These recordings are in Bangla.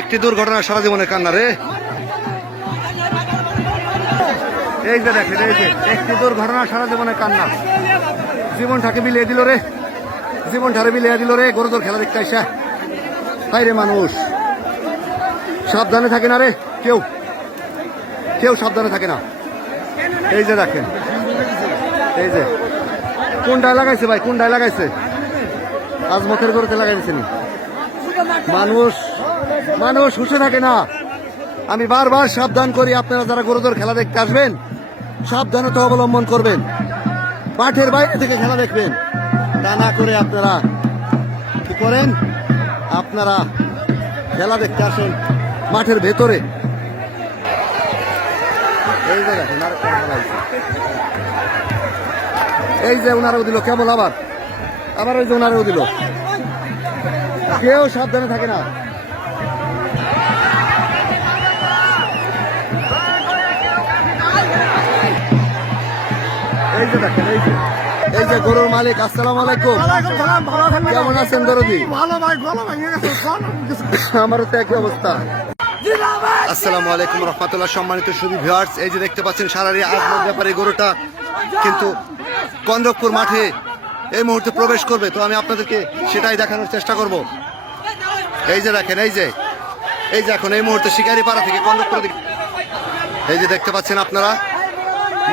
একটি দুর্ঘটনা সারা জীবনের কান্না রে। এই যে দেখেন, এই যে একটি দুর্ঘটনা সারা জীবনের কান্না। জীবনটাকে বিলিয়ে দিল রে, জীবনটারে বিলিয়ে দিল রে। গরুদর খেলা দেখতে আসা তাই রে মানুষ সাবধানে থাকে না রে, কেউ কেউ সাবধানে থাকে না। এই যে দেখেন, এই যে কোনটায় লাগাইছে ভাই, কোনটায় লাগাইছে? আজমতের গরুতে লাগাই দিচ্ছেন। মানুষ মানুষ হুঁশে থাকে না। আমি বারবার সাবধান করি, আপনারা যারা গরুদর খেলা দেখতে আসবেন সাবধানতা অবলম্বন করবেন। মাঠের বাইরে থেকে খেলা দেখবেন, তা না করে আপনারা কি করেন? আপনারা খেলা দেখতে আসেন মাঠের ভেতরে। এই যে দেখেন, এই যে ওনারাও দিল কেবল, আবার আবার ওই যে ওনারাও দিল। কেউ সাবধানে থাকে না। এই যে দেখেন, এই যে এই যে গরুর মালিক, আসসালামু আলাইকুম, কেমন আছেন দরদি? আমারও তো একই অবস্থা। আসসালামু আলাইকুম রহমতুল্লাহ। সম্মানিত সুধী ভিউয়ার্স, এই যে দেখতে পাচ্ছেন সারারি আজমত ব্যাপারে গরুটা কিন্তু কন্দকপুর মাঠে এই মুহূর্তে প্রবেশ করবে। তো আমি আপনাদেরকে সেটাই দেখানোর চেষ্টা করব। এই যে দেখেন, এই যে এই যে এখন এই মুহূর্তে শিকারিপাড়া থেকে কন্দকপুর দিকে এই যে দেখতে পাচ্ছেন আপনারা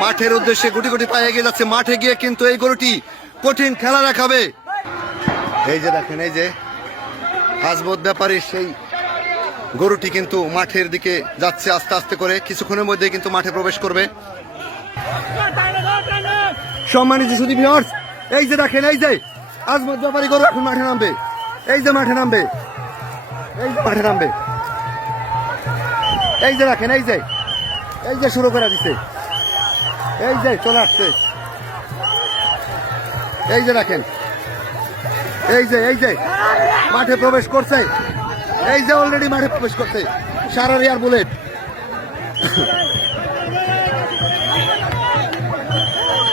মাঠের উদ্দেশ্যে গুটি গুটি পায়ে এগিয়ে যাচ্ছে। মাঠে গিয়ে কিন্তু এই গরুটি কঠিন খেলা দেখাবে। এই যে দেখেন, এই যে আজমত ব্যাপারী সেই গরুটি কিন্তু মাঠের দিকে যাচ্ছে আস্তে আস্তে করে। কিছুক্ষণের মধ্যে কিন্তু মাঠে প্রবেশ করবে। সম্মানিত সুধী ভিউয়ার্স, এই যে দেখেন, এই যে আজমত ব্যাপারী গরু এখন মাঠে নামবে। এই যে মাঠে নামবে, এই যে মাঠে নামবে। এই যে দেখেন, এই যে শুরু করে দিচ্ছে, এই যে চলে আসছে। এই যে দেখেন, এই যে মাঠে প্রবেশ করছে। এই যে অলরেডি মাঠে প্রবেশ করছে সারারিয়ার বুলেট।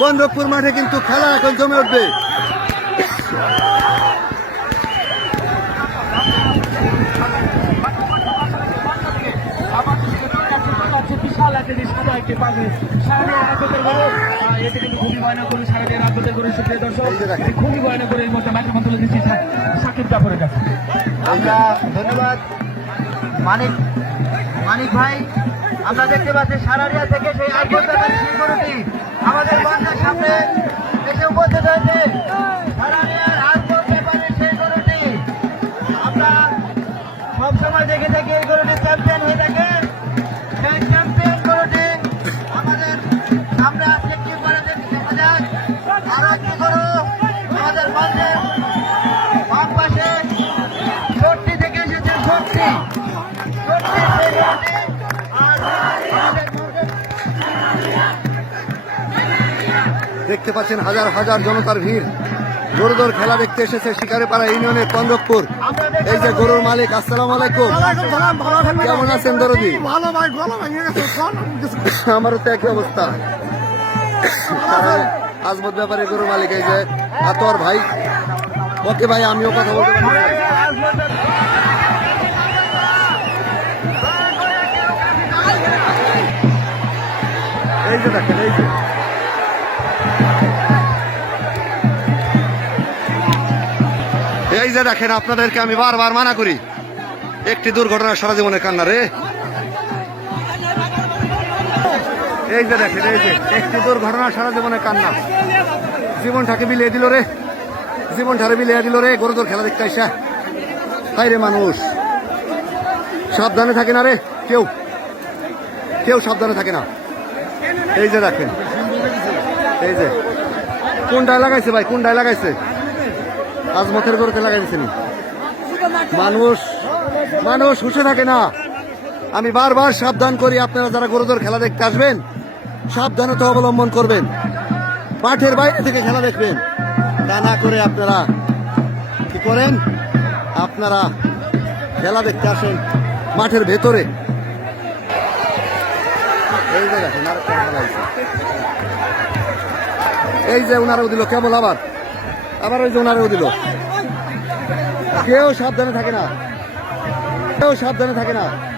কন্দকপুর মাঠে কিন্তু খেলা এখন জমে উঠবে। আমরা ধন্যবাদ মানিক ভাই। আমরা দেখতে পাচ্ছি সারারিয়া থেকে সেই গরুটি আমাদের বাংলার সামনে এসে উপস্থিত হয়েছে। সারারিয়ার আজমত ব্যাপারের সেই গরুটি আমরা সবসময় দেখে থাকি, এই গরুটি চ্যাম্পিয়ন হয়ে থাকে। সেই চ্যাম্পিয়ন গরুটি আমাদের সামনে আসলে কি করে দেখা যায়। আরো একটি গরু আমাদের মাঝে বাম পাশে শক্তি থেকে এসেছে, শক্তি দেখতে পাচ্ছেন হাজার হাজার জনতার ভিড় গরুদর খেলা দেখতে এসেছে শিকারিপাড়া ইউনিয়নের কন্দকপুর। এই যে গরুর মালিক, আসসালামু আলাইকুম, কেমন আছেন দরদি? আমারও তো একই অবস্থা। আজমত ব্যাপারে গরুর মালিক এই যে আতর ভাই। ওকে ভাই, আমিও কথা বলতে পারি। এই যে দেখেন, এই যে দেখেন, আপনাদেরকে আমি বারবার মানা করি, একটি দুর্ঘটনা সারা জীবনের কান্না রে। এই যে দেখেন, এই যে একটি দুর্ঘটনা সারা জীবনের কান্না। জীবনটাকে বিলিয়ে দিল রে, জীবনটারে বিলিয়ে দিল রে। গরুদর খেলা দেখতে আসা তাই রে মানুষ সাবধানে থাকে না রে, কেউ কেউ সাবধানে থাকে না। এই যে দেখেন, এই যে কোনটায় লাগাইছে ভাই, কোনটায় লাগাইছে? আজমতের গরুতে লাগাই দিচ্ছেন। মানুষ মানুষ হুঁশে থাকে না। আমি বারবার সাবধান করি, আপনারা যারা গরুদর খেলা দেখতে আসবেন সাবধানতা অবলম্বন করবেন। মাঠের বাইরে থেকে খেলা দেখবেন, তা না করে আপনারা কি করেন? আপনারা খেলা দেখতে আসেন মাঠের ভেতরে। এই যে দেখেন, এই যে ওনারাও দিল কেবল, আবার আবার ওই যে ওনারাও দিল। কেউ সাবধানে থাকে না। সাবধানে থাকে না।